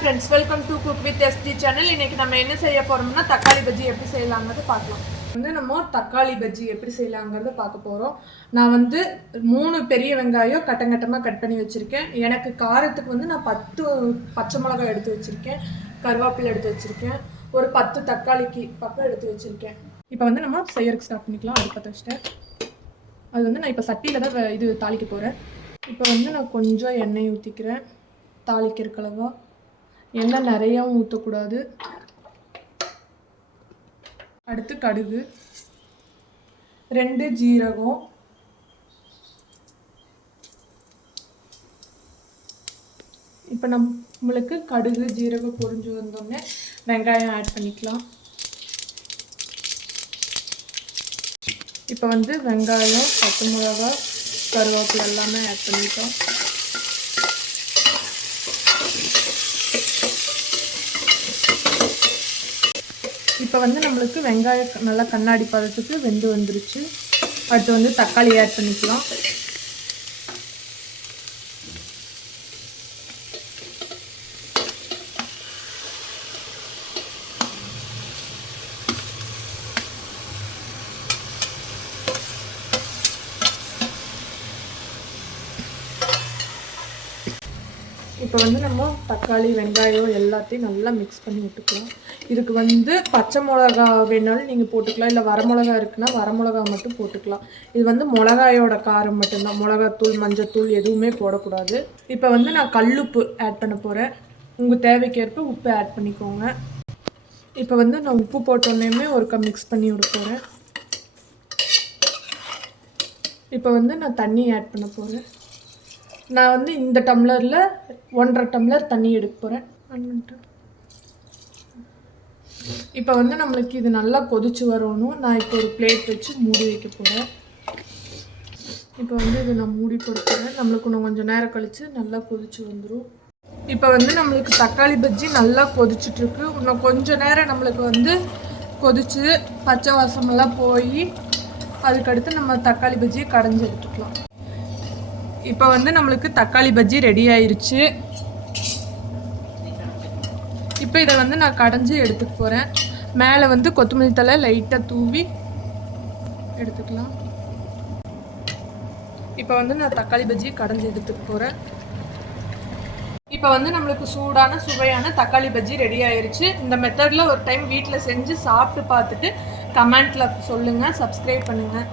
friends, welcome to Cook with SD channel. இன்னைக்கு நம்ம என்ன செய்ய போறோம்னா தக்காளி பஜ்ஜி எப்படி செய்யலாம்ங்கறத பார்க்கலாம். நம்ம தக்காளி பஜ்ஜி எப்படி செய்யலாம்ங்கறத பார்க்க போறோம். நான் 3 பெரிய வெங்காயம் கட்டங்கட்டமா கட் பண்ணி வச்சிருக்கேன். எனக்கு காரத்துக்கு நான் 10 பச்சை மிளகாய் எடுத்து வச்சிருக்கேன். கருவேப்பிலை எடுத்து வச்சிருக்கேன். ஒரு 10 தக்காளிக்கு பக்கம் எடுத்து வச்சிருக்கேன். இப்போ நம்ம செய்யறதுக்கு ஸ்டார்ட் பண்ணிக்கலாம். அடுப்பை வச்சிட்டேன். அது நான் இப்போ சட்டியில தான் இது தாளிக்க போறேன். இப்போ நான் கொஞ்சம் எண்ணெய் ஊத்திக்கிறேன். தாளிக்கிறதுக்கு எண்ணெய் நிறைய ஊற்றக்கூடாது. அடுத்து கடுகு, 2 ஜீரகம், இப்போ நம்மளுக்கு கடுகு ஜீரகம் பொரிஞ்சு வந்தோடனே வெங்காயம் ஆட் பண்ணிக்கலாம். இப்போ வெங்காயம், பச்சை மிளகாய், கருவேப்பிலை எல்லாமே ஆட் பண்ணிட்டோம். இப்போ நம்மளுக்கு வெங்காயம் நல்லா கண்ணாடி பதத்துக்கு வெந்து வந்துருச்சு. அடுத்து தக்காளி ஆட் பண்ணிக்கலாம். இப்போ நம்ம தக்காளி வெங்காயம் எல்லாத்தையும் நல்லா மிக்ஸ் பண்ணி விட்டுக்கலாம். இதுக்கு பச்சை மிளகா வேணாலும் நீங்கள் போட்டுக்கலாம், இல்லை வரமிளகா இருக்குன்னா வரமிளகா மட்டும் போட்டுக்கலாம். இது மிளகாயோட காரம் மட்டும்தான், மிளகாத்தூள் மஞ்சத்தூள் எதுவுமே போடக்கூடாது. இப்போ நான் கல்லுப்பு ஆட் பண்ண போகிறேன். உங்கள் தேவைக்கேற்ப உப்பு ஆட் பண்ணிக்கோங்க. இப்போ நான் உப்பு போட்டோன்னே ஒருக்கா மிக்ஸ் பண்ணி விட போகிறேன். இப்போ நான் தண்ணி ஆட் பண்ண போகிறேன். நான் இந்த டம்ளரில் 1.5 டம்ளர் தண்ணி எடுக்க போகிறேன். இப்போ நம்மளுக்கு இது நல்லா கொதிச்சு வரணும். நான் இப்போ ஒரு பிளேட் வச்சு மூடி வைக்க போகிறேன். இப்போ இது நான் மூடி போடுறேன். நம்மளுக்கு இன்னும் கொஞ்சம் நேரம் கழித்து நல்லா கொதிச்சு வந்துடும். இப்போ நம்மளுக்கு தக்காளி பஜ்ஜி நல்லா கொதிச்சுட்ருக்கு. இன்னும் கொஞ்சம் நேரம் நம்மளுக்கு கொதிச்சு பச்சை வாசமெல்லாம் போய் அதுக்கடுத்து நம்ம தக்காளி பஜ்ஜியை கடைஞ்சி எடுத்துக்கலாம். இப்போ நம்மளுக்கு தக்காளி பஜ்ஜி ரெடி ஆயிருச்சு. இப்போ இதை நான் கடைஞ்சி எடுத்துக்க போகிறேன். மேலே கொத்தமல்லி தழை லைட்டாக தூவி எடுத்துக்கலாம். இப்போ நான் தக்காளி பஜ்ஜி கடைஞ்சி எடுத்துக்க போகிறேன். இப்போ நம்மளுக்கு சூடான சுவையான தக்காளி பஜ்ஜி ரெடி ஆயிருச்சு. இந்த மெத்தடில் ஒரு டைம் வீட்டில் செஞ்சு சாப்பிட்டு பார்த்துட்டு கமெண்ட்டில் சொல்லுங்கள், சப்ஸ்கிரைப் பண்ணுங்கள்.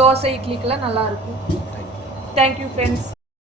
தோசை இட்லிக்கெல்லாம் நல்லாயிருக்கும். Thank you friends.